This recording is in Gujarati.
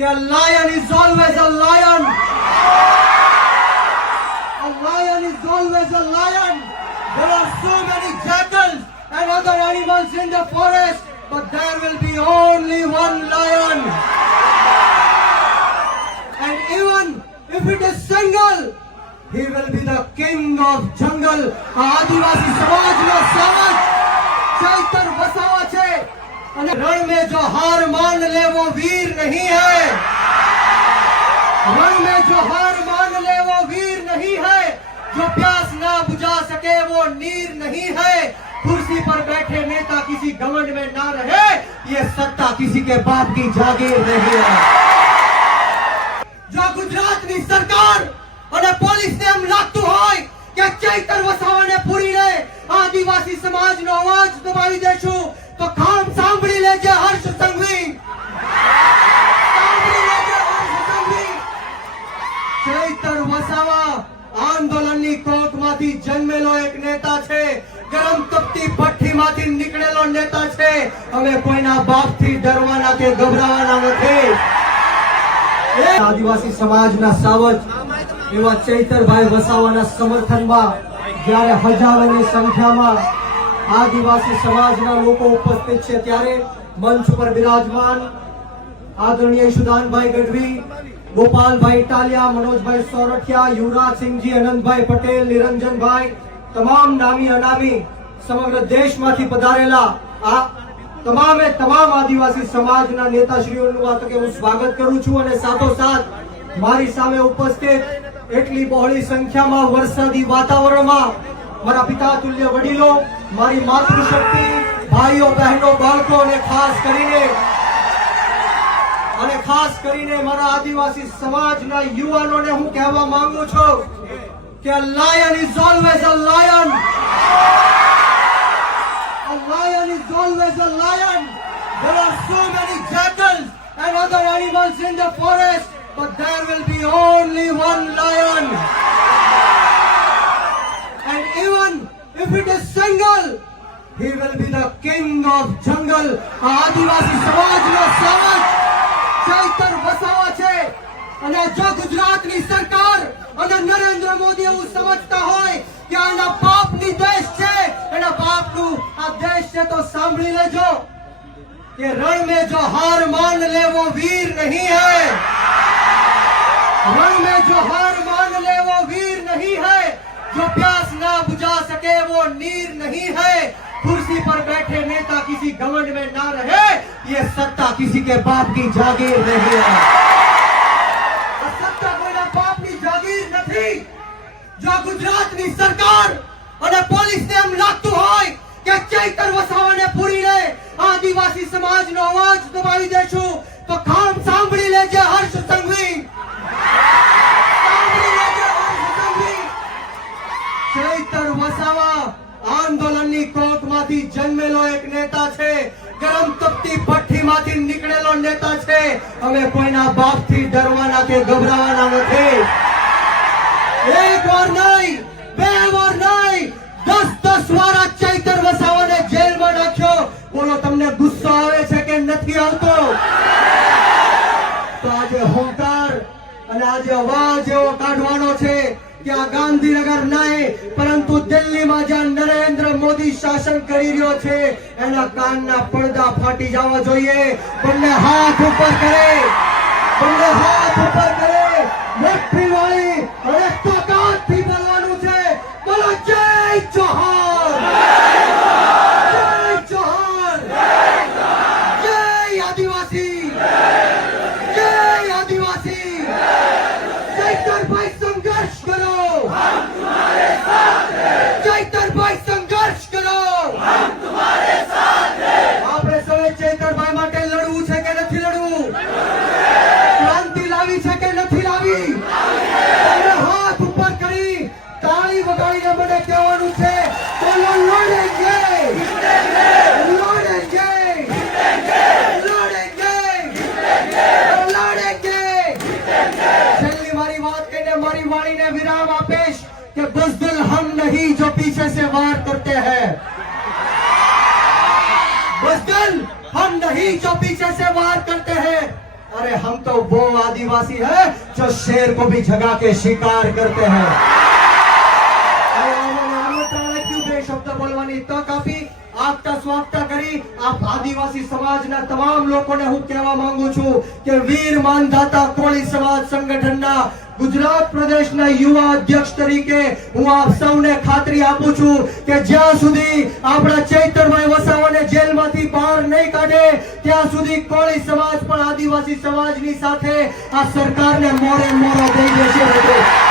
कि a lion is always a lion. A lion is always a lion. There are so many jackals and other animals in the forest, but there will be only one lion. And even if it is single, he will be the king of jungle. આદિવાસી સમાજનો સાવજ ચૈતર વસાવા છે અને રણ में जो हार मान ले वो वीर नहीं है. रण में जो हार मान ले वो वीर नहीं है. जो प्यास ना बुझा सके वो नीर नहीं है. कुर्सी पर बैठे नेता किसी घमंड में ना रहे. ये सत्ता किसी के बाप की जागीर नहीं है. जो गुजरातनी सरकार અને પોલીસને એમ લાગતું હોય કે ચૈતર વસાવાને પૂરીને આદિવાસી સમાજનો અવાજ દબાવી દેશું, તો કામ સાંભળી લેજે હર્ષ સંઘવી. સાંભળી લેજે હર્ષ સંઘવી. ચૈતર વસાવા આંદોલનની કોકમાંથી જન્મેલો એક નેતા છે. ગરમ તપતી ભઠ્ઠીમાંથી નીકળેલો નેતા છે. અમે કોઈના બાપથી ડરવાના કે ગભરાવાના નથી. આદિવાસી સમાજના સાવજ એવા ચૈતરભાઈ વસાવાના સમર્થનમાં જ્યારે હજારોની સંખ્યામાં આદિવાસી સમાજના લોકો ઉપસ્થિત છે, ત્યારે મંચ પર બિરાજમાન આદરણીય ઈશુદાનભાઈ ગઢવી, ગોપાલભાઈ ઇટાલિયા, મનોજભાઈ સોરઠિયા, યુવરાજસિંહજી, અનંતભાઈ પટેલ, નિરંજનભાઈ, તમામ નામી અનામી સમગ્ર દેશમાંથી પધારેલા આ તમામે તમામ આદિવાસી સમાજના નેતાશ્રીઓનું આ તકે હું સ્વાગત કરું છું. અને સાથોસાથ મારી સામે ઉપસ્થિત એટલી બહોળી સંખ્યામાં વરસાદી વાતાવરણમાં મારા પિતા તુલ્ય વડીલો, મારી માતૃશક્તિ, ભાઈઓ બહેનો બાળકો અને ખાસ કરીને મારા આદિવાસી સમાજના યુવાનોને હું કહેવા માંગુ છું કે a lion is always a lion. A lion is always a lion. There are so many jackals and other animals in the forest, but there will be only one lion. And even if it is single, he will be the king of jungle. આદિવાસી સમાજનો સાવજ ચૈતર વસાવા છે અને જો ગુજરાતની સરકાર અને નરેન્દ્ર મોદી એવું સમજતા હોય કે આના બાપની દેશ છે, એના બાપનું આ દેશ છે, તો સાંભળી લેજો કે રણ में जो हार मान ले वो वीर नहीं है. रण में जो हार मान ले वो वीर नहीं है. जो प्यास ना बुझा सके वो नीर नहीं है. कुर्सी पर बैठे नेता किसी घमंड में ना रहे. ये सत्ता किसी के बाप की जागीर नहीं है. सत्ता कोईना बापनी जागीर નથી. जो गुजरातनी सरकार અને પોલીસને એમ લાગતું હોય કે ચૈતર વસાવાને પૂરીને આદિવાસી સમાજનો અવાજ દબાવી દેશું, તો કામ સાંભળી લેજે હર્ષ સંઘવી. ચૈતર વસાવા આંદોલનની કોકમાંથી જન્મેલો એક નેતા છે. ગરમ તપતી ભઠ્ઠીમાંથી નીકળેલો નેતા છે. અમે કોઈના બાપથી ડરવાના કે ગભરાવાના નથી. એક વાર નહીં, બે વાર નહીં, 10 વાર ચૈતર વસાવાને જેલમાં નાખ્યો. બોલો, તમને ગુસ્સો આવે છે કે નથી આવતો? તો આજે હોંકાર અને આજે અવાજ એવો કાઢવાનો છે કે આ ગાંધીનગર નહીં, પરંતુ દિલ્હીમાં જ્યાં નરેન્દ્ર મોદી શાસન કરી રહ્યો છે, એના કાનના પડદા ફાટી જવા જોઈએ. બંને હાથ ઉપર કરે, બંને હાથ ઉપર કરે. મુઠ્ઠી વાળી અને તાકાતથી બોલવાનું છે. બોલો, જય જોહાર, જય જોહાર, જય આદિવાસી, જય આદિવાસી. ચૈતરભાઈ સંઘર્ષ કરો, हम तुम्हारे साथ हैं. ચૈતરભાઈ સંઘર્ષ કરો, हम तुम्हारे साथ हैं. આપણે સૌએ ચૈતરભાઈ માટે લડવું છે કે નથી લડવું? ક્રાંતિ લાવી છે કે નથી લાવી? તમે હાથ ઉપર કરી તાળી વગાડીને મને કહેવાનું છે, બોલો, લડેંગે, લડેંગે, લડેંગે, લડેંગે. છેલ્લી મારી વાત કહીને મારી વાણીને વિરામ આપીશ कि बुज़दिल हम नहीं जो पीछे से वार करते हैं. बुज़दिल हम नहीं जो पीछे से वार करते हैं. अरे हम तो वो आदिवासी है जो शेर को भी जगा के शिकार करते हैं। બે શબ્દ બોલવાની તક આપી, આગતા સ્વાગતા કરી આપ આદિવાસી સમાજના તમામ લોકોને હું કહેવા માંગુ છું કે વીર માનધાતા કોળી સમાજ સંગઠનના ગુજરાત પ્રદેશના યુવા અધ્યક્ષ તરીકે હું આપ સૌને ખાતરી આપું છું કે જ્યાં સુધી આપણા ચૈતરભાઈ વસાવાને જેલમાંથી બહાર નહીં કાઢે ત્યાં સુધી કોળી સમાજ પણ આદિવાસી સમાજની સાથે આ સરકારને મોરે મોરો દઈ દેશે।